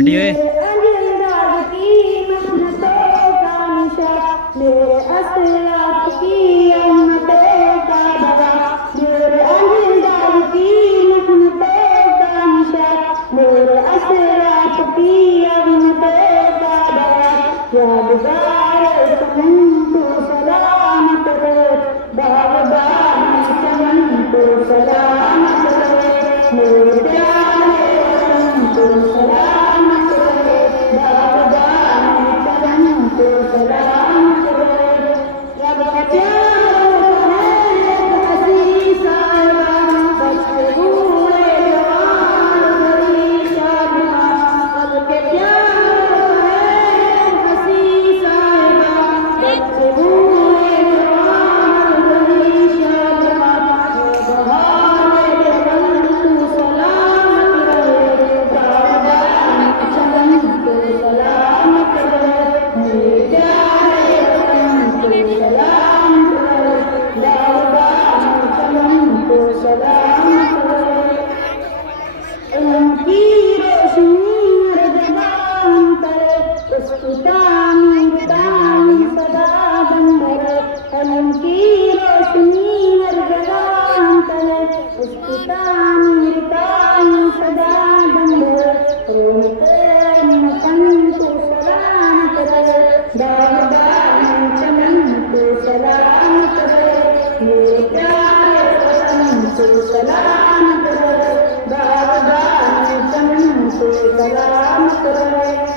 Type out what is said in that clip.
हटी हुए। मेरे अंदाज की मेहनतों का निशा, मेरे असलाफ की अहमतों का दवा, मेरे अंदाज की मेहनतों का निशा, मेरे असलाफ की अहमतों का दवा। यादगार चमन तो सलामत रहे, बागबान चमन तो सलामत रहे, मेरे प्यारे वतन को सलामत रहे, बागबान चमन को सलामत रहे। रब का प्यार है हसी साहिबा, बच्चे बूढ़े जवान बड़ी शादियां। रब के प्यार है हसी साहिबा, बच्चे बूढ़े जवान बड़ी शादियां। बहार जबल तू सलामत रहे, बागबान चमन को सलामत रहे, मेरे प्यारे वतन को सलामत रहे, बागबान चमन को सलामत रहे। उनकी रोशनी हर जबान करे, उसकी तामीर ताई सदा दम भरे। उनकी रोशनी हर जबान करे, उसकी तामीर ताई सदा दम भरे। रोते वतन को सलामत रहे, बागबान चमन को सलामत रहे, मेरे प्यारे वतन को सलामत रहे, बागबान चमन को सलामत रहे।